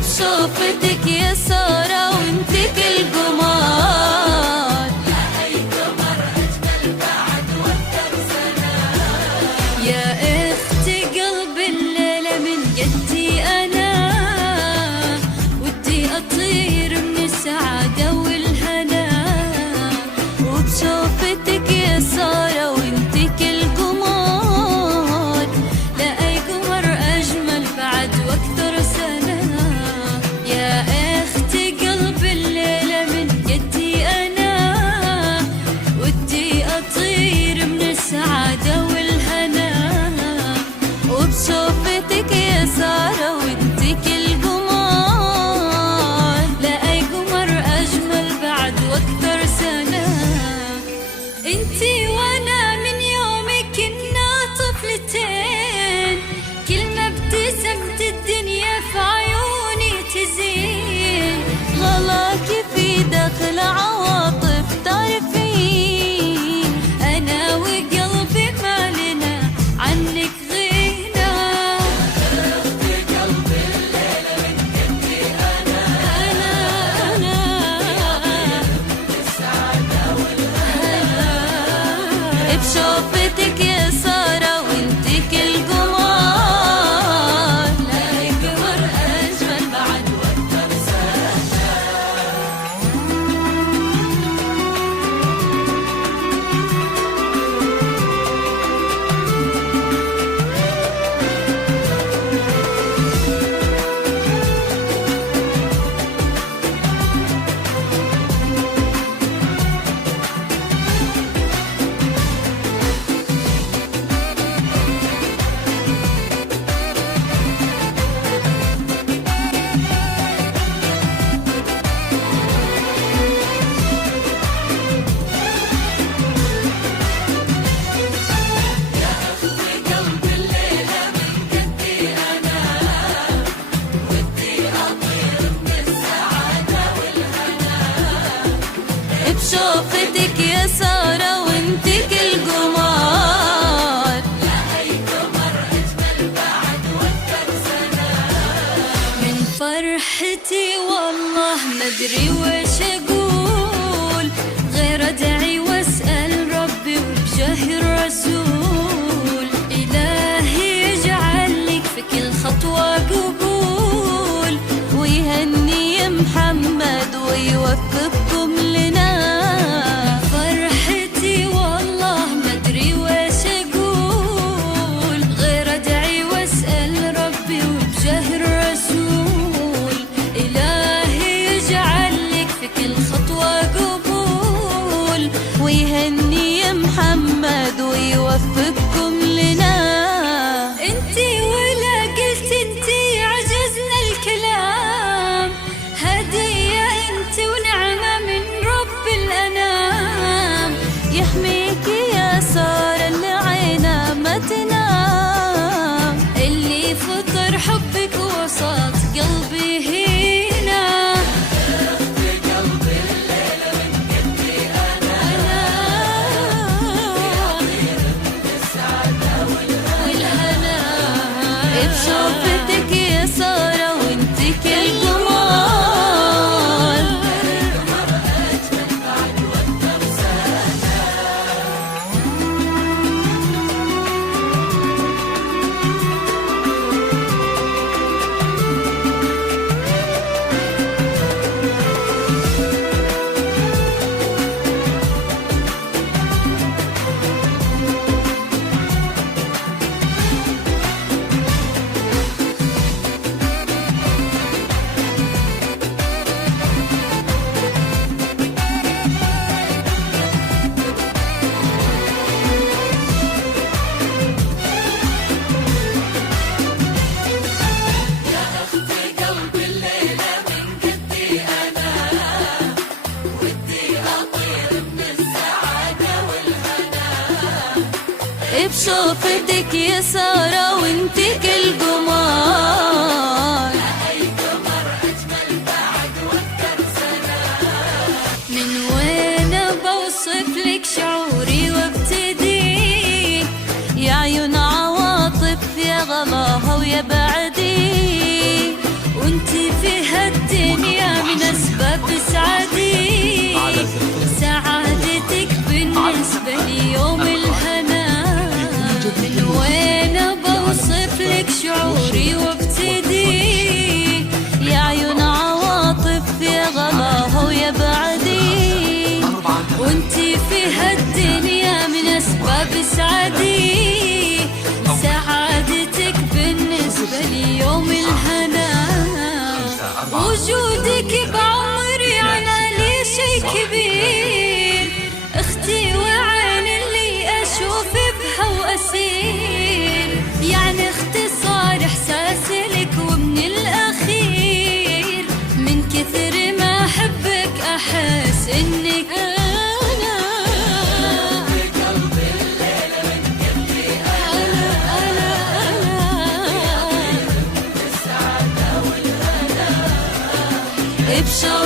بشوفتك يا سارة وانتك القمر، لا أي قمر أجمل بعد وأكثر سنة. يا اختي قلبي الليلة من قدي أنا، ودي أطير من السعادة والهنا، وبشوفتك يا سارة وانتك القمر، لا أي قمر أجمل بعد وأكثر سنة. يا اختي قلبي الليلة من قدي أنا، ودي أطير من السعادة والهنا، وبشوفتك يا سارة وانتك القمر، لا أي قمر أجمل بعد وأكثر سنة. انتي وانا من يومك كنا طفلتين، كل ما ابتسمت الدنيا في عيوني تزين، غلاكي في داخل عواطف تعرفين، أنا وقلبي ما لنا عنك غنى. في قلبي الليلة من قدي أنا، السعادة والهنا. بشوفتك يا سارة وانتك القمر، لا أي قمر أجمل بعد وأكثر سنة. في قلبي الليلة من قدي أنا، ودي أطير من السعادة والهنا. بشوفتك يا سارة وانتك القمر، لا أي قمر أجمل بعد وأكثر سنة. من فرحتي والله ما ادري وش اقول، غير ادعي واسال ربي وبجاه الرسول، الهي يجعل لك في كل خطوه قبول، ويهني محمد ويوفقكم لنا. فرحتي والله ما ادري وش اقول، غير ادعي واسال ربي وبجاه الرسول، الهي يجعل لك في كل خطوه قبول، ويهني محمد ويوفقكم لنا. انتي ولا قلت انتي عجزنا الكلام، هدية انتي ونعمة من رب الأنام، يحميكي يا سارة اللي عينا ما تنام، اللي فطر حبك وسط قلبي هنا. في قلبي الليلة من قدي أنا، السعادة والهنا بشوفتك يا سارة وانتك القمر. قمر أجمل بعد وأكثر سنة. في قلبي الليلة من قدي أنا، ودي أطير من السعادة والهنا. بشوفتك يا سارة وانتك القمر، لا أي قمر أجمل بعد وأكثر سنة. من وين بوصف لك شعوري وابتدي، يا عيون عواطف يا غلاها ويا بعدي، وانتي في بالنسبة لي يوم الهنا. من وين بوصف لك شعوري وابتدي، يا عيون عواطف يا غلاها ويا بعدي، وانتي في هالدنيا من اسباب سعدي، سعادتك بالنسبة لي يوم الهنا. وجودك بعمري على لي شي كبير، اختي وعين اللي اشوف بها واسير، يعني اختصار احساسي لك ومن الاخير، من كثر ما احبك احس انك انا. بقلبي الليلة من قبلي أنا السعادة والهنا. بشر